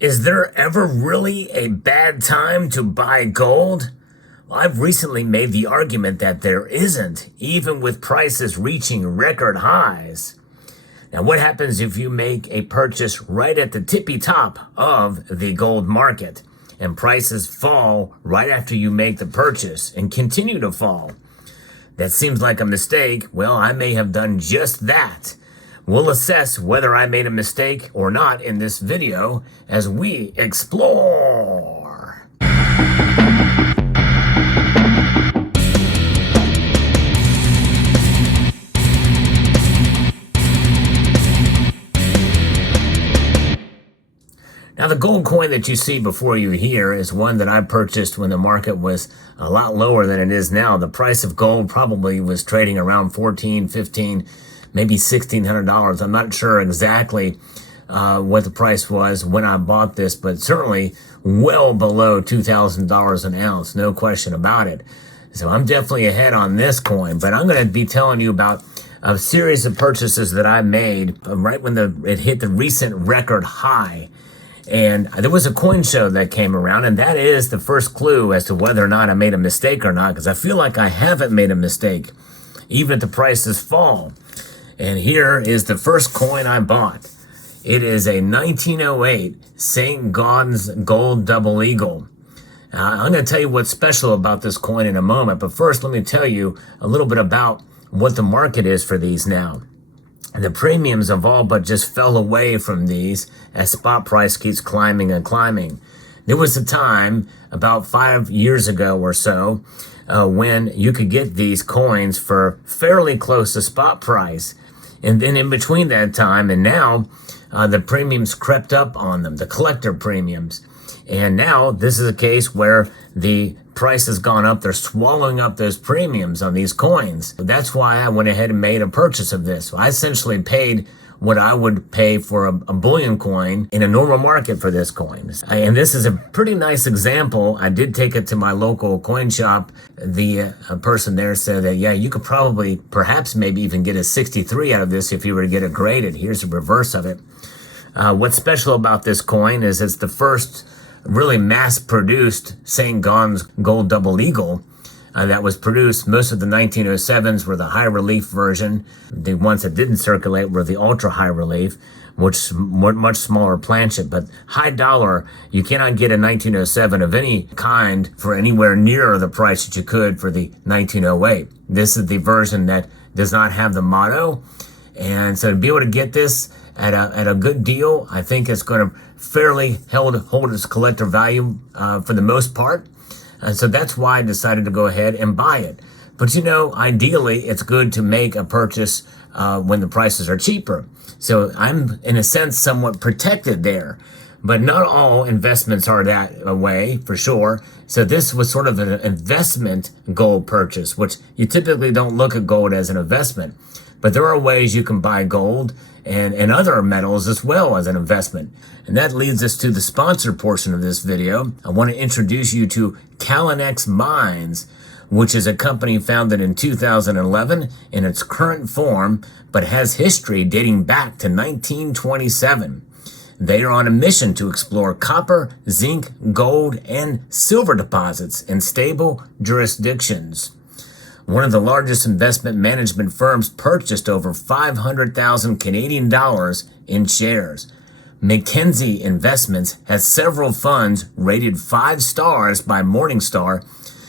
Is there ever really a bad time to buy gold? Well, I've recently made the argument that there isn't, even with prices reaching record highs. Now, what happens if you make a purchase right at the tippy top of the gold market and prices fall right after you make the purchase and continue to fall? That seems like a mistake. Well, I may have done just that. We'll assess whether I made a mistake or not in this video as we explore. Now, the gold coin that you see before you here is one that I purchased when the market was a lot lower than it is now. The price of gold probably was trading around $1,400, $1,500, maybe $1,600. I'm not sure exactly what the price was when I bought this, but certainly well below $2,000 an ounce, no question about it. So I'm definitely ahead on this coin, but I'm going to be telling you about a series of purchases that I made right when it hit the recent record high. And there was a coin show that came around, and that is the first clue as to whether or not I made a mistake or not, because I feel like I haven't made a mistake, even if the prices fall. And here is the first coin I bought. It is a 1908 St. Gaudens Gold Double Eagle. I'm going to tell you what's special about this coin in a moment, but first let me tell you a little bit about what the market is for these now. The premiums have all but just fell away from these as spot price keeps climbing and climbing. There was a time about 5 years ago or so when you could get these coins for fairly close to spot price. And then in between that time and now, the premiums crept up on them, the collector premiums. And now this is a case where the price has gone up. They're swallowing up those premiums on these coins. That's why I went ahead and made a purchase of this. I essentially paid what I would pay for a bullion coin in a normal market for this coin. And this is a pretty nice example. I did take it to my local coin shop. The person there said that, yeah, you could probably, perhaps maybe even get a 63 out of this if you were to get it graded. Here's the reverse of it. What's special about this coin is it's the first really mass-produced St. Gaudens Gold Double Eagle that was produced. Most of the 1907s were the high-relief version. The ones that didn't circulate were the ultra-high relief, which were much smaller planchet. But high dollar, you cannot get a 1907 of any kind for anywhere near the price that you could for the 1908. This is the version that does not have the motto. And so to be able to get this at a good deal, I think it's going to fairly hold its collector value for the most part. And so that's why I decided to go ahead and buy it. But you know, ideally, it's good to make a purchase when the prices are cheaper. So I'm, in a sense, somewhat protected there. But not all investments are that way, for sure. So this was sort of an investment gold purchase, which you typically don't look at gold as an investment. But there are ways you can buy gold and other metals as well as an investment. And that leads us to the sponsor portion of this video. I want to introduce you to CLLXF Mines, which is a company founded in 2011 in its current form, but has history dating back to 1927. They are on a mission to explore copper, zinc, gold, and silver deposits in stable jurisdictions. One of the largest investment management firms purchased over 500,000 Canadian dollars in shares. Mackenzie Investments has several funds rated 5 stars by Morningstar,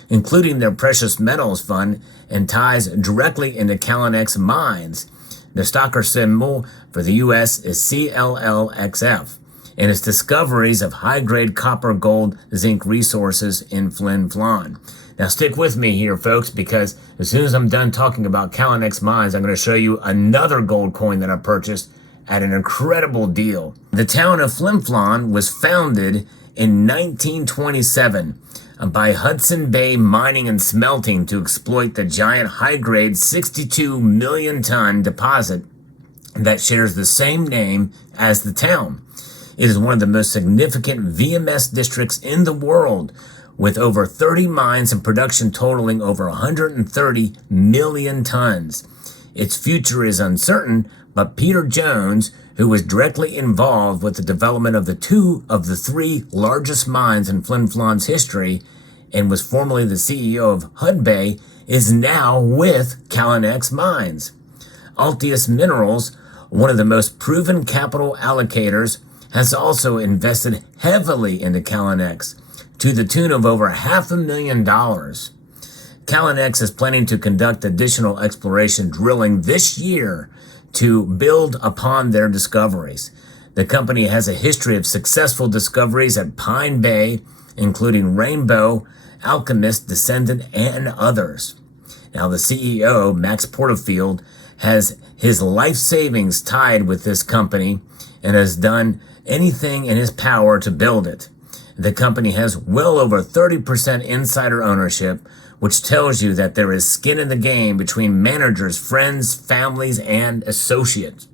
including their precious metals fund, and ties directly into CLLXF Mines. The stocker symbol for the U.S. is CLLXF, and its discoveries of high-grade copper, gold, zinc resources in Flin Flon. Now stick with me here, folks, because as soon as I'm done talking about CLLXF Mines, I'm going to show you another gold coin that I purchased at an incredible deal. The town of Flin Flon was founded in 1927 by Hudson Bay Mining and Smelting to exploit the giant high-grade 62 million ton deposit that shares the same name as the town. It is one of the most significant VMS districts in the world, with over 30 mines and production totaling over 130 million tons. Its future is uncertain, but Peter Jones, who was directly involved with the development of two of the three largest mines in Flin Flon's history and was formerly the CEO of Hudbay, is now with CLLXF Mines. Altius Minerals, one of the most proven capital allocators, has also invested heavily into CLLXF to the tune of over $500,000. CLLXF is planning to conduct additional exploration drilling this year to build upon their discoveries. The company has a history of successful discoveries at Pine Bay, including Rainbow, Alchemist, Descendant, and others. Now, the CEO, Max Porterfield, has his life savings tied with this company and has done anything in his power to build it. The company has well over 30% insider ownership, which tells you that there is skin in the game between managers, friends, families, and associates.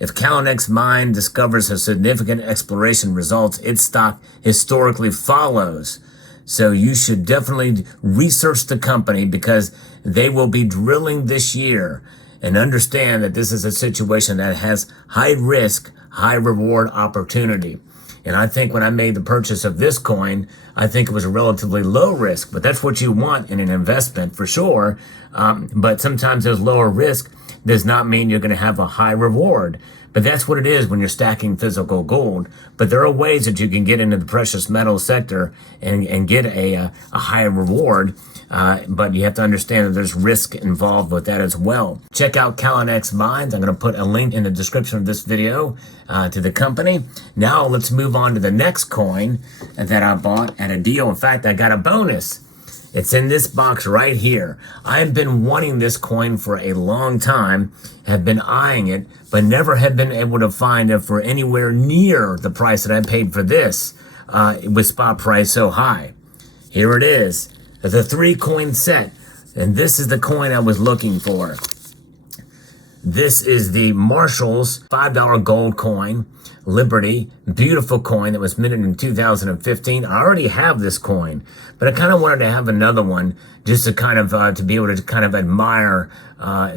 If CLLXF Mine discovers a significant exploration results, its stock historically follows. So you should definitely research the company because they will be drilling this year, and understand that this is a situation that has high risk, high reward opportunity. And I think when I made the purchase of this coin, I think it was a relatively low risk, but that's what you want in an investment for sure. But sometimes there's lower risk does not mean you're going to have a high reward. But that's what it is when you're stacking physical gold. But there are ways that you can get into the precious metal sector and get a high reward. But you have to understand that there's risk involved with that as well. Check out CLLXF Mines. I'm going to put a link in the description of this video to the company. Now let's move on to the next coin that I bought at a deal. In fact, I got a bonus. It's in this box right here. I've been wanting this coin for a long time, have been eyeing it, but never have been able to find it for anywhere near the price that I paid for this with spot price so high. Here it is, the 3-coin set, and this is the coin I was looking for. This is the Marshall's $5 gold coin, Liberty, beautiful coin that was minted in 2015. I already have this coin, but I kind of wanted to have another one just to kind of to be able to kind of admire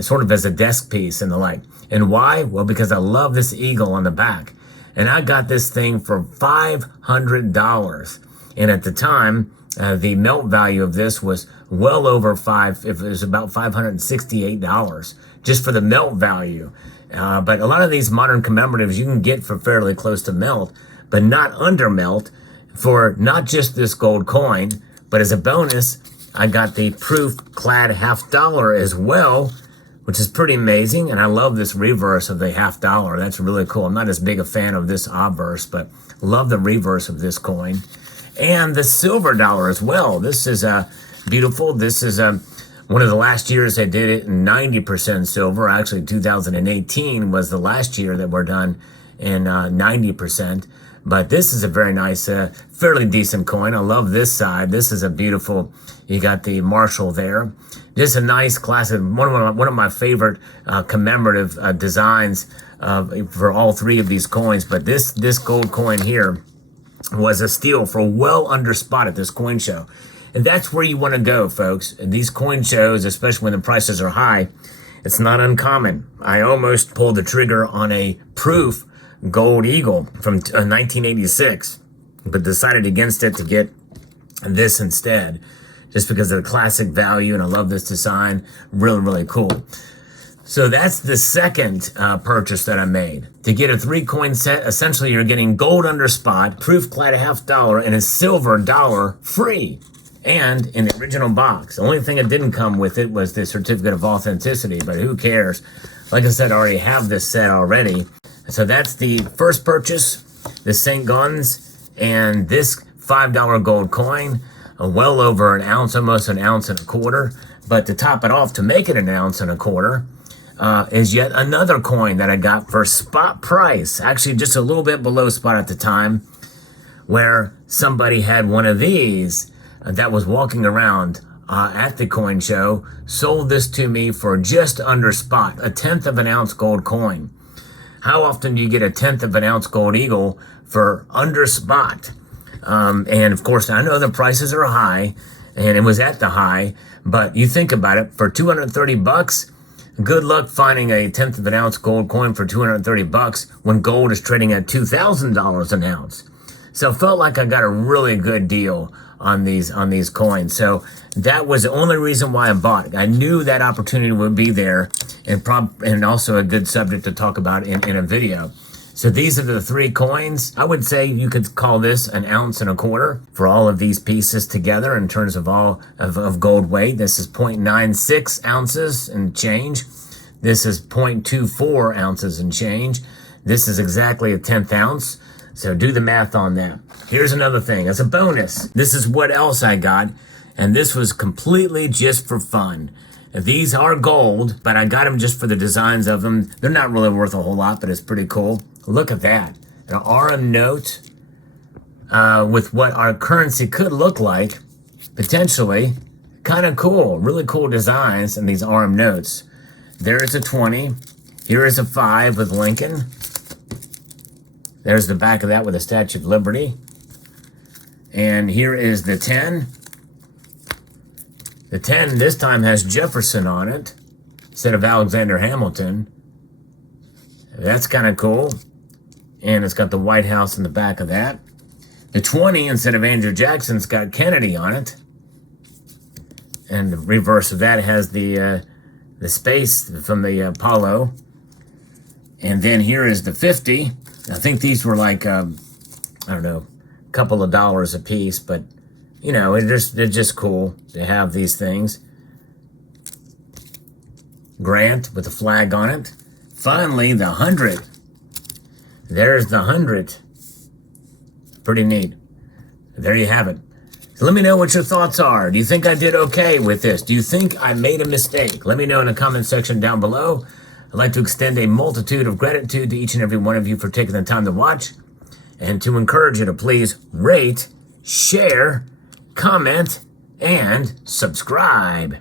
sort of as a desk piece and the like. And why? Well, because I love this eagle on the back. And I got this thing for $500. And at the time, the melt value of this was well over it was about $568 just for the melt value. But a lot of these modern commemoratives you can get for fairly close to melt, but not under melt for not just this gold coin, but as a bonus, I got the proof clad $50 as well, which is pretty amazing. And I love this reverse of the $50. That's really cool. I'm not as big a fan of this obverse, but love the reverse of this coin. And the silver dollar as well. This is beautiful. This is one of the last years I did it in 90% silver. Actually, 2018 was the last year that we're done in 90%. But this is a very nice, fairly decent coin. I love this side. This is a beautiful, you got the Marshall there. Just a nice classic, one of my favorite commemorative designs for all three of these coins. But this gold coin here was a steal for well under spot at this coin show. And that's where you want to go, folks. These coin shows, especially when the prices are high, it's not uncommon. I almost pulled the trigger on a proof gold eagle from 1986, but decided against it to get this instead, just because of the classic value, and I love this design. Really, really cool. So that's the second purchase that I made. To get a 3-coin set, essentially you're getting gold under spot, proof clad $50, and a silver dollar free. And in the original box. The only thing that didn't come with it was the certificate of authenticity, but who cares? Like I said, I already have this set already. So that's the first purchase, the St. Guns, and this $5 gold coin, well over an ounce, almost an ounce and a quarter. But to top it off, to make it an ounce and a quarter, is yet another coin that I got for spot price, actually just a little bit below spot at the time, where somebody had one of these that was walking around at the coin show, sold this to me for just under spot, 1/10 of an ounce gold coin. How often do you get 1/10 of an ounce gold eagle for under spot? And of course, I know the prices are high, and it was at the high, but you think about it, for $230, Good luck finding a 1/10 of an ounce gold coin for $230 when gold is trading at $2,000 an ounce. So felt like I got a really good deal on these coins. So that was the only reason why I bought it. I knew that opportunity would be there, and also a good subject to talk about in a video. So these are the 3 coins. I would say you could call this 1.25 ounces for all of these pieces together in terms of all of gold weight. This is 0.96 ounces and change. This is 0.24 ounces and change. This is exactly a 1/10 ounce. So do the math on that. Here's another thing as a bonus. This is what else I got. And this was completely just for fun. These are gold, but I got them just for the designs of them. They're not really worth a whole lot, but it's pretty cool. Look at that. An RM note with what our currency could look like, potentially. Kind of cool. Really cool designs in these RM notes. There is a 20. Here is a 5 with Lincoln. There's the back of that with the Statue of Liberty. And here is the 10. The 10 this time has Jefferson on it instead of Alexander Hamilton. That's kind of cool. And it's got the White House in the back of that. The 20, instead of Andrew Jackson's got Kennedy on it. And the reverse of that has the space from the Apollo. And then here is the 50. I think these were like, I don't know, a couple of dollars a piece, but, you know, they're just cool to have these things. Grant with a flag on it. Finally, the 100. There's the 100. Pretty neat. There you have it. So let me know what your thoughts are. Do you think I did okay with this? Do you think I made a mistake? Let me know in the comment section down below. I'd like to extend a multitude of gratitude to each and every one of you for taking the time to watch, and to encourage you to please rate, share, comment, and subscribe.